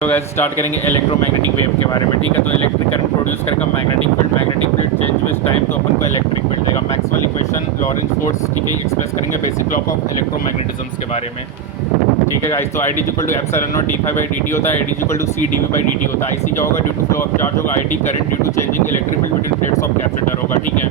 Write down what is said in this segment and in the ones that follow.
तो guys start करेंगे electromagnetic wave के बारे में। ठीक है, तो इलेक्ट्रिक करंट प्रोड्यूस करेगा magnetic field change with time, तो अपन को इलेक्ट्रिक फील्ड देगा। मैक्सवेल इक्वेशन, लॉरेंज फोर्स, ठीक है, एक्सप्रेस करेंगे बेसिक लॉ ऑफ इलेक्ट्रोमैग्नेटिज्म के बारे में। ठीक है गाइस, तो I D equal to epsilon naught D phi by D T होता है, I D equal to C D V by D T होता है। आई सी क्या होगा, due to flow of charge होगा, I T current due to changing electric field between plates of capacitor होगा। ठीक है,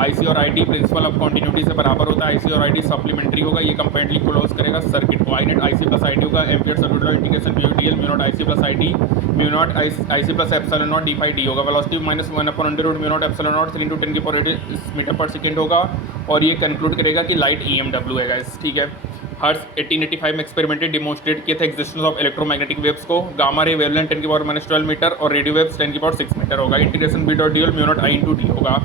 आई सी और I T principle of continuity से बराबर होता है, आई सी और आई टी सप्लीमेंट्री होगा, ये कंपेरेंटली क्लोज करेगा सर्किट को। I net I C plus I T होगा, ampere circuit law integration mu D L mu naught I C plus I T mu naught I C plus epsilon naught D phi D होगा। Velocity minus 1/√, mu naught epsilon naught 3 × 10⁸ metre पर second होगा। और ये conclude करेगा कि light E M W है guys. ठीक है, हर्ट्ज 1885 में एक्सपेरिमेंटेड डिमोन्स्ट्रेट किए थे एक्जिस्टेंस ऑफ इलेक्ट्रोमैग्नेटिक वेव्स को। गामा रे वेवलेंथ 10⁻⁻12 मीटर और रेडियो वेव्स 10⁻6 मीटर होगा। Integration B dot D L mu naught I into D होगा।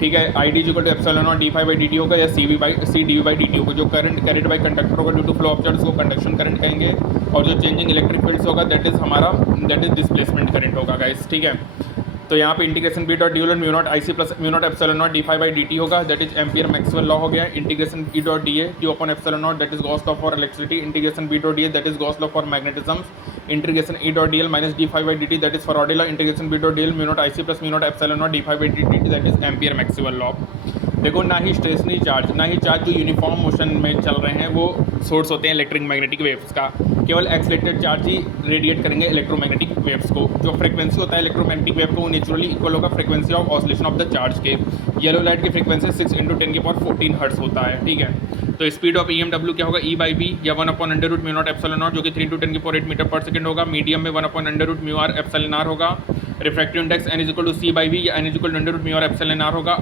ठीक है, I D equal to epsilon naught D phi by D T होगा या C D V by D T होगा। जो current carried by conductor होगा due to flow of charge को conduction current कहेंगे, और जो चेंजिंग इलेक्ट्रिक फील्ड्स होगा दैट इज डिस्प्लेसमेंट करंट होगा गाइस। ठीक है, तो यहाँ पे integration B dot D L mu naught I C plus mu naught epsilon naught D phi by D T होगा, that is ampere Maxwell law हो गया। Integration B dot D A T upon epsilon naught that is Gauss law for electricity. Integration B dot D A that is Gauss law for magnetism. Integration E dot D L minus d phi by D t that is Faraday law. Integration B dot D L mu naught I C plus mu naught epsilon naught D phi by D t that is ampere Maxwell law. देखो, ना ही stationary charge ना ही charge जो uniform motion में चल रहे हैं वो सोर्स होते हैं इलेक्ट्रिक मैग्नेटिक वेव्स का। केवल एक्सलेटेड चार्ज ही रेडिएट करेंगे इलेक्ट्रोमैग्नेटिक वेव्स को। जो फ्रीक्वेंसी होता है इलेक्ट्रोमैग्नेटिक वेव को वो नेचुरली इक्वल होगा frequency of oscillation of the charge के। येलो लाइट की फ्रीक्वेंसी 6 × 10⁻14 हर्ट्ज होता है। ठीक है, तो स्पीड ऑफ ई एम डब्ल्यू क्या होगा, ई बाई बी या 1/√, म्यू नॉट एप्सिलॉन नॉट जो कि 3 × 10⁸ मीटर पर सेकंड होगा। मीडियम में 1/√, म्यू आर एप्सिलॉन आर होगा। Refractive index N is equal to C by V या N is equal to √, mu R epsilon R होगा।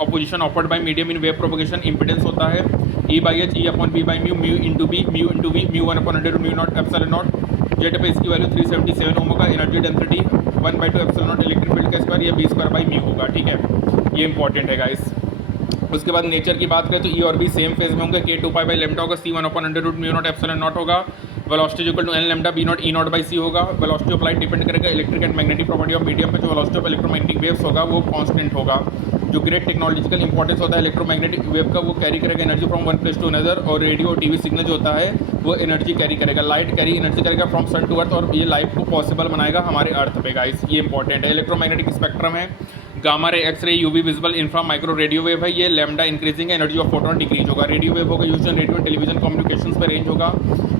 Opposition offered by medium in wave propagation impedance होता है E by H E upon B by mu, mu into B mu 1/√, mu naught epsilon naught. Z पे इसकी value 377 ohm होगा। Energy density 1/2 epsilon naught electric field का square या B square by mu होगा। ठीक है, ये इंपॉर्टेंट है गाइस। उसके बाद नेचर की बात करें तो ई और बी सेम फेज में होंगे। के 2 पाई बाई लेमडा होगा, C 1/√, mu naught epsilon naught होगा। Velocity equal to N lambda B naught E naught by C होगा। वेलोसिटी ऑफ लाइट डिपेंड करेगा electric and magnetic property of medium पे। जो velocity of electromagnetic waves होगा वो constant होगा। जो great technological importance होता है इलेक्ट्रोमैग्नेटिक वेव का, वो कैरी करेगा energy from one place to another. और रेडियो और टीवी सिग्नल जो होता है वो एनर्जी कैरी करेगा। लाइट कैरी एनर्जी करेगा फ्रॉम सन टू अर्थ, और ये लाइफ को पॉसिबल बनाएगा हमारे अर्थ पे गाइस। ये इंपॉर्टेंट है। इलेक्ट्रोमैग्नेटिक स्पेक्ट्रम है gamma ray, X ray, UV, visible, infra, micro, radio wave है। ये लैम्डा इंक्रीजिंग है, एनर्जी ऑफ फोटोन डिक्रीज होगा। रेडियो वेव होगा use in radio television communications पर रेंज होगा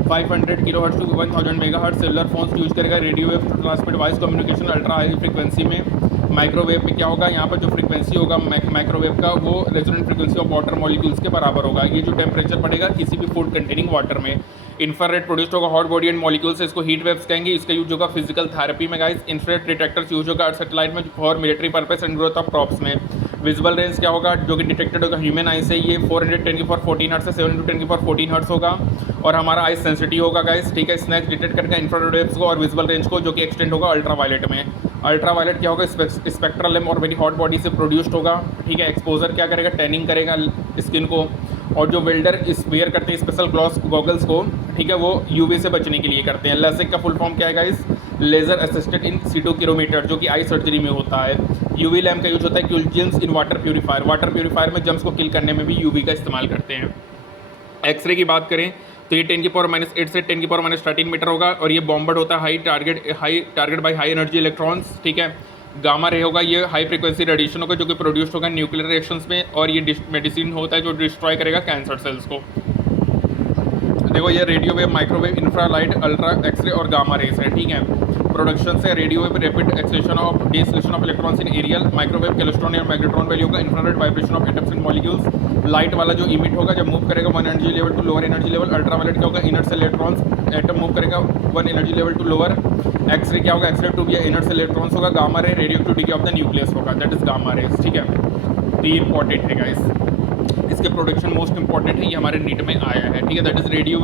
500 kilohertz to 1000 megahertz. Cellular phones use करेगा radio wave to transmit voice communication ultra high frequency में। Microwave पे क्या होगा, यहाँ पर जो फ्रीक्वेंसी होगा माइक्रोवेव का वो resonant frequency of water molecules के बराबर होगा। ये जो टेम्परेचर पड़ेगा किसी भी फूड कंटेनिंग वाटर में। इंफ्रारेड प्रोड्यूस होगा हॉट बॉडी एंड मॉलिक्यूल्स, इसको हीट वेव्स कहेंगे। इसका यूज होगा फिजिकल थेरेपी में गाइस। इंफ्रारेड डिटेक्टर्स यूज होगा अर्थ सैटेलाइट में for military purpose and growth of crops में। विजिबल रेंज क्या होगा, जो कि डिटेक्टेड होगा ह्यूमन आई से, ये 410⁻14 हर्ट्ज से 7 × 10⁻14 हर्ट्ज होगा। और हमारा आई सेंसिटिव होगा गाइस। ठीक है, स्नैक्स डिटेक्ट करेगा इंफ्रारेड वेव्स को और विजिबल रेंज को, जो कि एक्सटेंड होगा अल्ट्रावायलेट में। अल्ट्रावायलेट क्या होगा, स्पेक्ट्रल लैम्प और वेरी हॉट बॉडी से प्रोड्यूस्ड होगा। ठीक है, एक्सपोजर क्या करेगा, टैनिंग करेगा स्किन को। और जो वेल्डर इस वेयर करते हैं स्पेशल ग्लॉस गॉगल्स को, ठीक है, वो यूवी से बचने के लिए करते हैं। लेसिक का फुल फॉर्म क्या है गाइस, लेजर असिस्टेड इन सीटो किलोमीटर, जो कि आई सर्जरी में होता है। यूवी लैम्प का यूज होता है क्यूल्जिन्स in water purifier. Water purifier में जम्स को किल करने में भी यूवी का इस्तेमाल करते हैं। एक्सरे की बात करें तो ये 10⁻⁸ से 10⁻13 मीटर होगा। और ये बॉम्बर्ड होता है high target by high energy electrons. ठीक है, गामा रे होगा, ये हाई फ्रीक्वेंसी रेडिएशन होगा जो कि प्रोड्यूस होगा न्यूक्लियर रिएक्शंस में। और ये मेडिसिन होता है जो डिस्ट्रॉय करेगा कैंसर सेल्स को। देखो, ये radio wave, microwave, infra light, ultra, X ray और गामा रेस है। ठीक है, प्रोडक्शन से radio wave rapid acceleration of deceleration of electrons in aerial, microwave klystron और मैग्नेट्रॉन वैल्यू होगा। Infrared vibration of atoms in molecules. Light वाला जो इमिट होगा जब मूव करेगा 1 energy level to lower energy level. Ultraviolet क्या होगा, इनर्ट से इलेक्ट्रॉन्स एटम मूव करेगा 1 energy level to lower. X ray क्या होगा, एक्सरे टू बी इनर्ट से इलेक्ट्रॉन्स होगा। Gamma ray radio activity of the nucleus होगा, दैट इज गामा रेस। ठीक है, तो ये इंपॉर्टेंट है गाइस। इसके प्रोडक्शन मोस्ट इंपॉर्टेंट है, ये हमारे नीट में आया है। ठीक है, that is radio,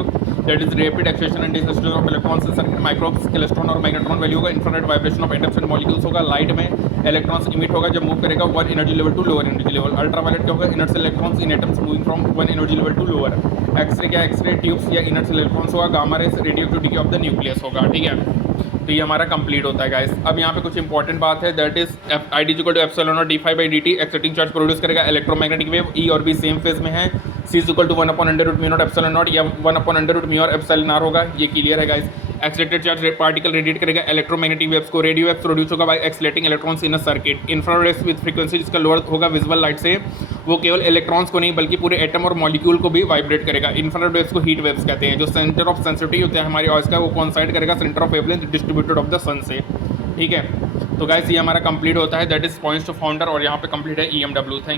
that is rapid acceleration and deceleration of electrons in circuit. Microbes, klystron और मैग्नेट्रॉन वैल्यू होगा। Infrared vibration of atoms and molecules होगा। लाइट में इलेक्ट्रॉन्स इमिट होगा जब मूव करेगा 1 energy level to lower energy level. Ultraviolet क्या होगा, inert से electrons in atoms moving from 1 energy level to lower. X ray क्या, एक्सरे ट्यूब्स या इनर्ट से इलेक्ट्रॉन्स होगा। Gamma rays radioactivity of the nucleus होगा। ठीक है, तो ये हमारा कंप्लीट होता है गाइस। अब यहाँ पे कुछ इंपॉर्टेंट बात है, that is I D equal to epsilon naught D phi by D T. Exciting charge produce करेगा इलेक्ट्रोमैग्नेटिक वेव। ई और बी सेम फेज में है। C is equal to 1/√, mu naught epsilon naught या 1/√, mu और epsilon R होगा। ये clear है guys. Accelerated charge particle radiate करेगा इलेक्ट्रोमैग्नेटिक वेव्स को। रेडियो वेव्स प्रोड्यूस होगा by accelerating electrons in a circuit. Infrared rays with frequency जिसका lower होगा विजुअल लाइट से, वो केवल इलेक्ट्रॉन्स को नहीं बल्कि पूरे एटम और मॉलिक्यूल को भी वाइब्रेट करेगा। इंफ्रारेड वेव्स को हीट वेव्स कहते हैं। जो सेंटर ऑफ सेंसिटिविटी होता है हमारे आइज का, वो कोइंसाइड करेगा centre of wavelength distributed of the sun से। ठीक है, तो गाइस ये हमारा कंप्लीट होता है, that is points to ponder, और यहाँ पे कंप्लीट है EMW। थैंक